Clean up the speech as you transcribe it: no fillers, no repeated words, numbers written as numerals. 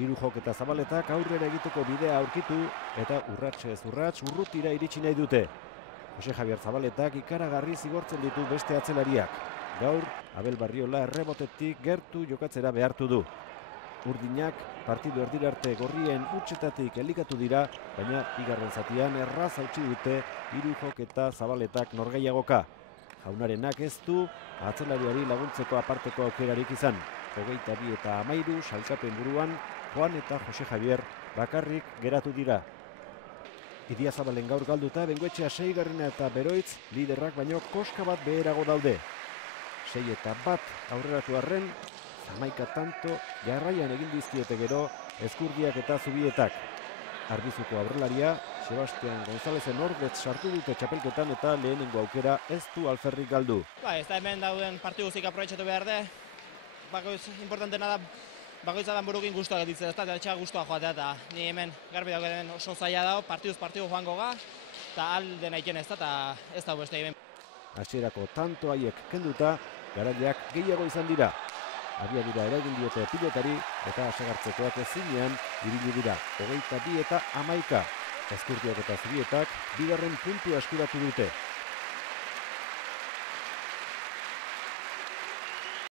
Hiru joketa Zabaletak aurrera egiteko bidea aurkitu eta urratsez urrats urrutira iritsi nahi dute. Jose Javier Zabaletak ikaragarri zigortzen ditu beste atzelariak. Gaur, Abel Barriola errebotetik gertu jokatzera behartu du. Urdinak partidu erdirarte gorrien hutsetatik elikatu dira, baina bigarren zatian erraz hautsi dute hiru joketa Zabaletak norgehiagoka. Jaunarenak ez du atzelariari laguntzeko aparteko aukerarik izan. 22 eta 13 sailkapen buruan, Juan eta Jose Javier bakarrik geratu dira. Idiazabalen gaur galduta, Bengoetxea 6. eta Beroitz liderrak baino koska bat beherago daude. 6 eta 1 aurreratu arren, Zamaika tanto jarraian egin dizkiote gero Ezkurdiak eta Zubietak. Arbizuko aurrelaria, Sebastian Gonzalezen ordez sartu dute txapelketan eta lehenengo aukera ez du alferrik galdu. Ez da hemen dauden partidu guzik aprobetxatu behar de. Bakoitz importantena da, bakoitza dan burukin guztuak editzen, ez da etxea guztua joatea, eta ni hemen garbi dago hemen oso zaila dago, partiduz partidu joango ga, eta alde nahiken ez da, eta ez da beste hemen. Hasierako tanto haiek kenduta, garaileak gehiago izan dira. Abiadura eragin diote pilotari eta asegartzekoak ezinean ibili dira 22 eta 11. Ezkurdiak eta Zubietak bigarren puntua eskuratu dute.